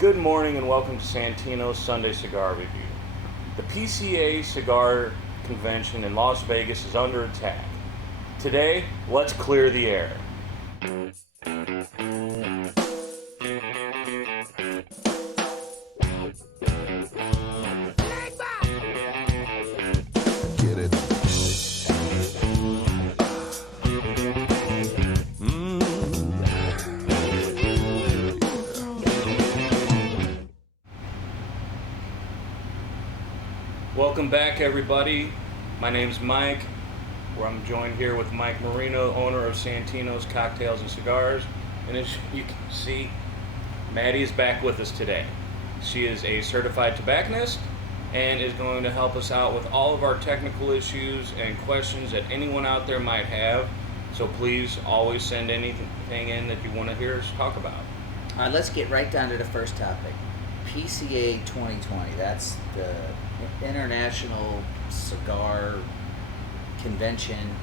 Good morning and welcome to Santino's Sunday Cigar Review. The PCA Cigar Convention in Las Vegas is under attack. Today, let's clear the air. Get it. Welcome back, everybody. My name's Mike. I'm joined here with Mike Marino, owner of Santino's Cocktails and Cigars. And as you can see, Maddy is back with us today. She is a certified tobacconist and is going to help us out with all of our technical issues and questions that anyone out there might have. So please always send anything in that you want to hear us talk about. All right, let's get right down to the first topic. PCA 2020, that's the International Cigar Convention,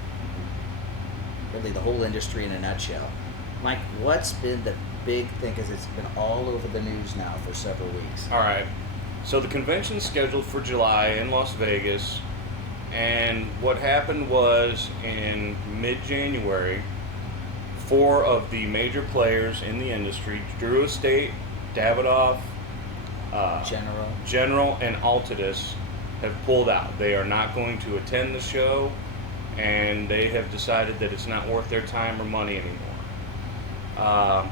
really the whole industry in a nutshell. Mike, what's been the big thing, because it's been all over the news now for several weeks? All right, so the convention's scheduled for July in Las Vegas, and what happened was in mid-January, 4 of the major players in the industry, Drew Estate, Davidoff, General, and Altadis, have pulled out. They are not going to attend the show, and they have decided that it's not worth their time or money anymore.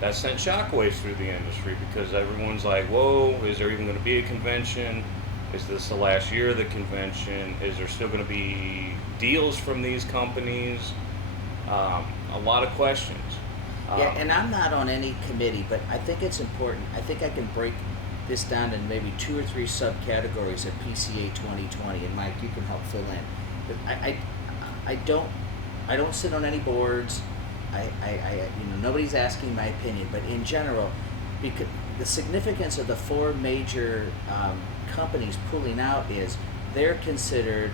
That sent shockwaves through the industry because everyone's like, whoa, is there even going to be a convention? Is this the last year of the convention? Is there still going to be deals from these companies? A lot of questions. Yeah, and I'm not on any committee, but I think it's important. I think I can break this down in maybe 2 or 3 subcategories at PCA 2020, and Mike, you can help fill in. But I don't sit on any boards. Nobody's asking my opinion, but in general, because the significance of the 4 major companies pulling out is they're considered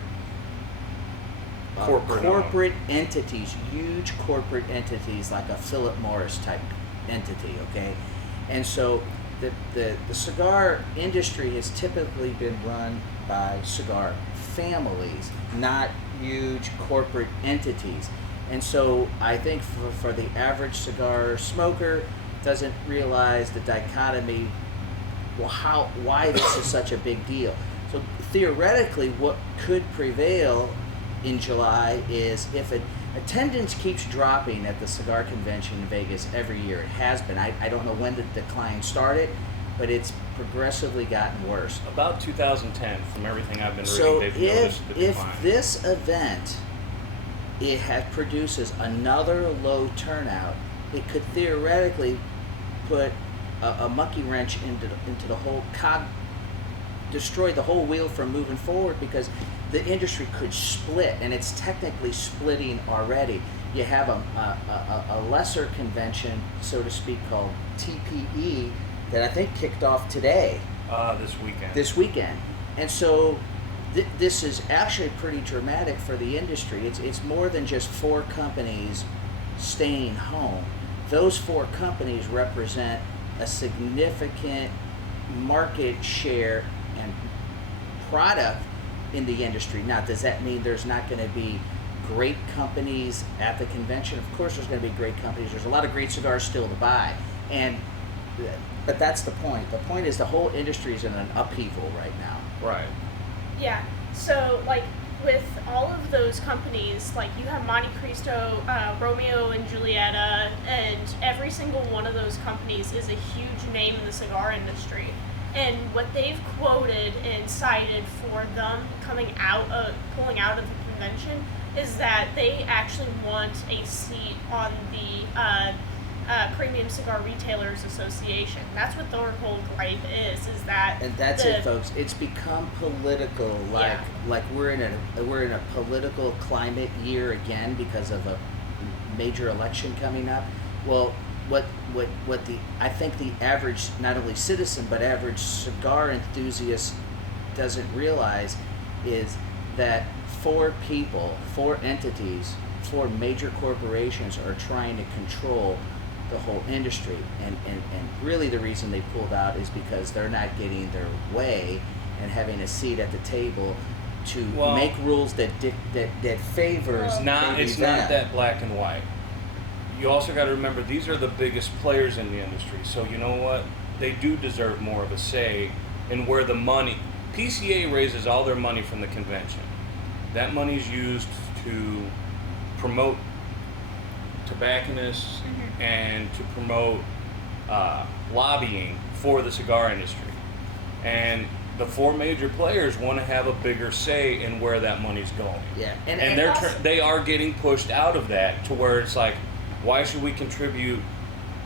corporate entities, huge corporate entities like a Philip Morris type entity, okay? And so the cigar industry has typically been run by cigar families, not huge corporate entities. And so I think for the average cigar smoker doesn't realize the dichotomy, why this is such a big deal. So theoretically, what could prevail in July is if attendance keeps dropping at the cigar convention in Vegas every year. It has been. I don't know when the decline started, but it's progressively gotten worse. About 2010, from everything I've been reading, So they've noticed the decline. if this event produces another low turnout, it could theoretically put a monkey wrench into the whole destroy the whole wheel from moving forward, because the industry could split, and it's technically splitting already. You have a lesser convention, so to speak, called TPE that I think kicked off today. This weekend. And so this is actually pretty dramatic for the industry. It's more than just 4 companies staying home. Those 4 companies represent a significant market share and product in the industry. Now, does that mean there's not going to be great companies at the convention? Of course there's going to be great companies. There's a lot of great cigars still to buy. But that's the point. The point is the whole industry is in an upheaval right now. Right. Yeah. So, like, with all of those companies, like, you have Monte Cristo, Romeo and Julieta, and every single one of those companies is a huge name in the cigar industry. And what they've quoted and cited for them pulling out of the convention is that they actually want a seat on the Premium Cigar Retailers Association. That's what their whole gripe is that. And that's it, folks. It's become political, like we're in a political climate year again because of a major election coming up. Well, what I think the average, not only citizen but average cigar enthusiast doesn't realize is that 4 people, 4 entities, 4 major corporations are trying to control the whole industry. And really the reason they pulled out is because they're not getting their way and having a seat at the table to make rules that favors it's not that black and white. You also got to remember, these are the biggest players in the industry, so you know what, they do deserve more of a say in where the money. PCA raises all their money from the convention. That money is used to promote tobacconists and to promote lobbying for the cigar industry. And the four major players want to have a bigger say in where that money's going. Yeah, and they are getting pushed out of that to where it's like, why should we contribute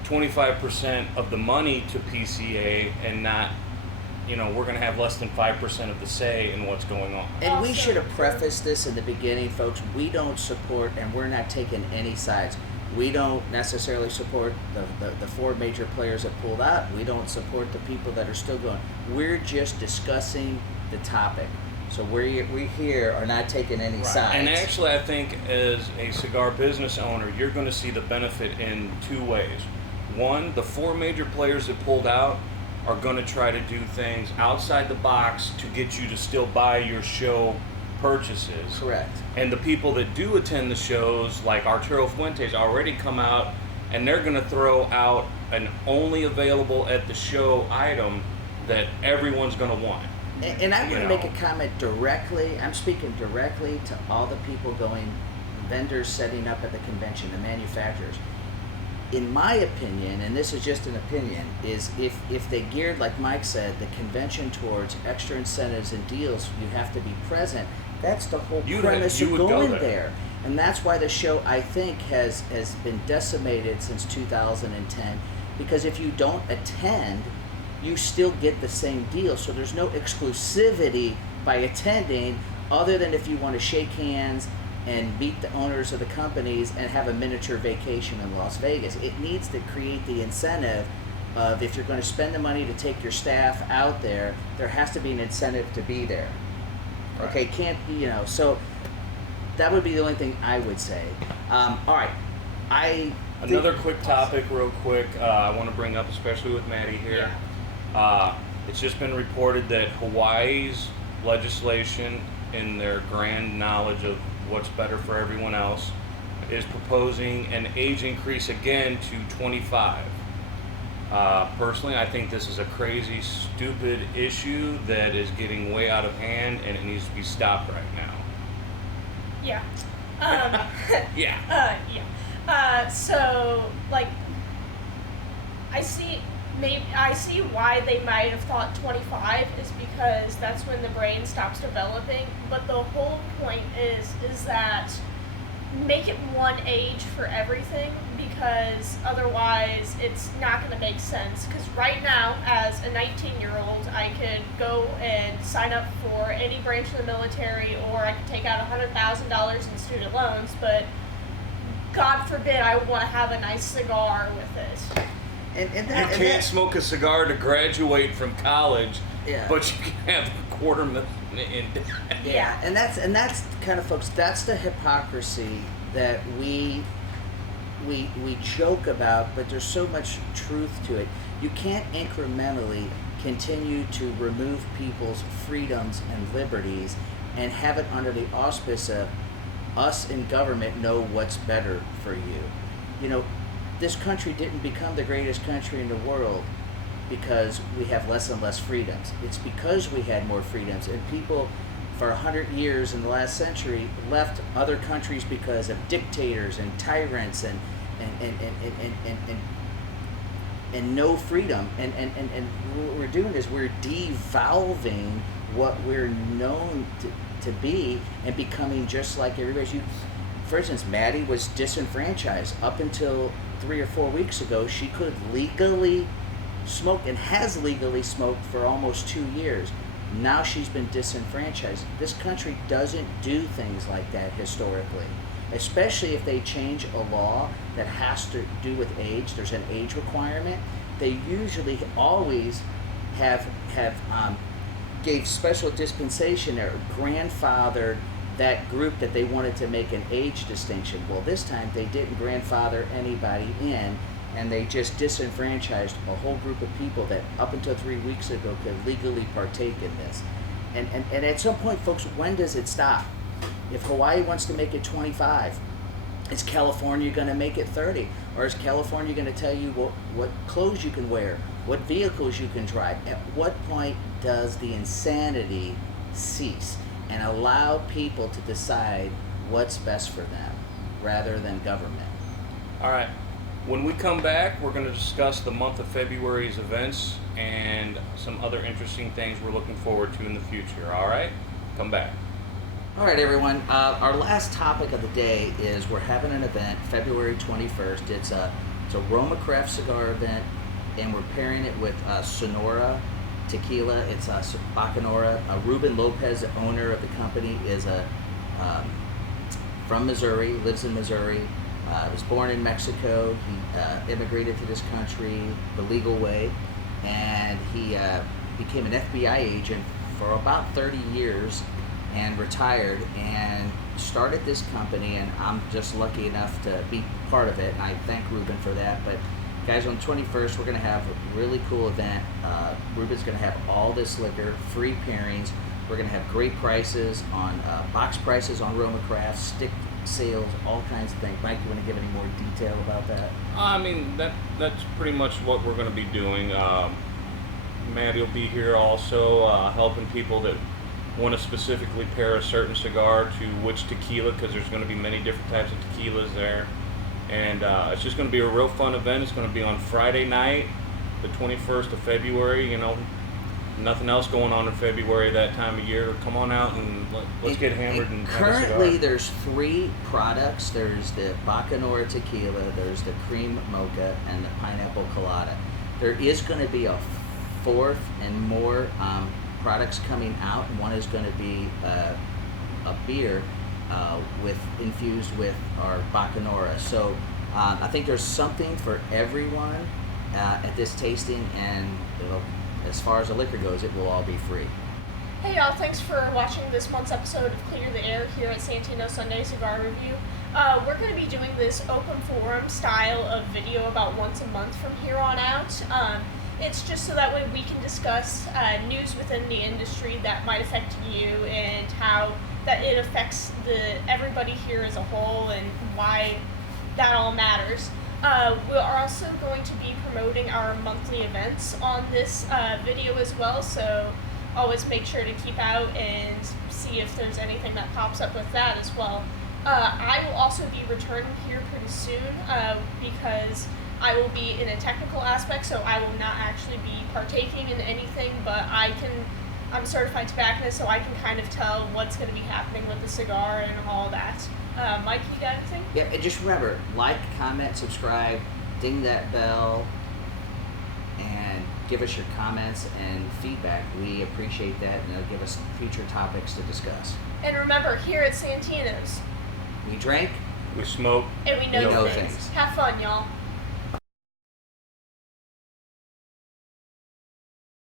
25% of the money to PCA and not, we're going to have less than 5% of the say in what's going on. And we should have prefaced this in the beginning, folks. We don't support, and we're not taking any sides. We don't necessarily support the four major players that pulled out. We don't support the people that are still going. We're just discussing the topic. So we here are not taking any sides. And actually, I think as a cigar business owner, you're going to see the benefit in two ways. One, the four major players that pulled out are going to try to do things outside the box to get you to still buy your show purchases. Correct. And the people that do attend the shows, like Arturo Fuentes, already come out and they're going to throw out an only available at the show item that everyone's going to want. And I want to make a comment directly. I'm speaking directly to all the people going, vendors setting up at the convention, the manufacturers. In my opinion, and this is just an opinion, is if they geared, like Mike said, the convention towards extra incentives and deals, you have to be present. That's the whole premise of going there. And that's why the show, I think, has been decimated since 2010. Because if you don't attend, you still get the same deal. So there's no exclusivity by attending, other than if you want to shake hands and meet the owners of the companies and have a miniature vacation in Las Vegas. It needs to create the incentive of, if you're going to spend the money to take your staff out there, there has to be an incentive to be there. Right. Okay, so that would be the only thing I would say. All right. Another quick topic, real quick, I want to bring up, especially with Maddy here. Yeah. It's just been reported that Hawaii's legislation, in their grand knowledge of what's better for everyone else, is proposing an age increase again to 25. Personally, I think this is a crazy, stupid issue that is getting way out of hand, and it needs to be stopped right now. Yeah. Yeah. So, I see why they might have thought 25 is because that's when the brain stops developing. But the whole point is that make it one age for everything, because otherwise it's not going to make sense. Because right now, as a 19-year-old, I could go and sign up for any branch of the military, or I could take out $100,000 in student loans, but God forbid I want to have a nice cigar with it. You can't smoke a cigar to graduate from college, but you can have $250,000 in debt. Yeah, and that's kind of, folks, that's the hypocrisy that we joke about, but there's so much truth to it. You can't incrementally continue to remove people's freedoms and liberties and have it under the auspice of us in government know what's better for you. This country didn't become the greatest country in the world because we have less and less freedoms. It's because we had more freedoms, and people for 100 years in the last century left other countries because of dictators and tyrants and no freedom. And what we're doing is we're devalving what we're known to be and becoming just like everybody. For instance, Maddy was disenfranchised up until 3 or 4 weeks ago. She could legally smoke and has legally smoked for almost 2 years. Now she's been disenfranchised. This country doesn't do things like that historically, especially if they change a law that has to do with age. There's an age requirement. They usually always have gave special dispensation or grandfathered that group that they wanted to make an age distinction. Well, this time they didn't grandfather anybody in, and they just disenfranchised a whole group of people that up until 3 weeks ago could legally partake in this. And at some point, folks, when does it stop? If Hawaii wants to make it 25, is California going to make it 30? Or is California going to tell you what clothes you can wear, what vehicles you can drive? At what point does the insanity cease and allow people to decide what's best for them rather than government? All right. When we come back, we're going to discuss the month of February's events and some other interesting things we're looking forward to in the future. All right? Come back. All right, everyone. Our last topic of the day is we're having an event February 21st. It's a Roma Craft Cigar event, and we're pairing it with Sonora Tequila. It's Bacanora. Ruben Lopez, the owner of the company, is from Missouri, lives in Missouri. Was born in Mexico. He immigrated to this country the legal way, and he became an FBI agent for about 30 years and retired and started this company, and I'm just lucky enough to be part of it, and I thank Ruben for that. But guys, on the 21st, we're going to have a really cool event. Ruben's going to have all this liquor, free pairings. We're going to have great prices on box prices on Roma Craft, stick sales, all kinds of things. Mike, you want to give any more detail about that? I mean, that's pretty much what we're going to be doing. Maddy will be here also, helping people that want to specifically pair a certain cigar to which tequila, because there's going to be many different types of tequilas there. And it's just going to be a real fun event. It's going to be on Friday night, the 21st of February. You know, nothing else going on in February that time of year. Come on out and let's get hammered and have a cigar. Currently, there's 3 products. There's the Bacanora Tequila, there's the Cream Mocha, and the Pineapple Colada. There is going to be a 4th and more products coming out. One is going to be a beer infused with our Bacanora. So I think there's something for everyone at this tasting, and as far as the liquor goes, it will all be free. Hey y'all, thanks for watching this month's episode of Clear the Air here at Santino Sunday Cigar Review. We're going to be doing this open forum style of video about once a month from here on out. It's just so that way we can discuss news within the industry that might affect you and how that it affects everybody here as a whole and why that all matters. We are also going to be promoting our monthly events on this video as well, so always make sure to keep out and see if there's anything that pops up with that as well. I will also be returning here pretty soon because I will be in a technical aspect, so I will not actually be partaking in anything, but I'm certified tobacconist, so I can kind of tell what's going to be happening with the cigar and all that. Mike, you got anything? Yeah, and just remember, like, comment, subscribe, ding that bell, and give us your comments and feedback. We appreciate that, and it'll give us future topics to discuss. And remember, here at Santino's, We drink, We smoke. and we know know things. things. Have fun, y'all.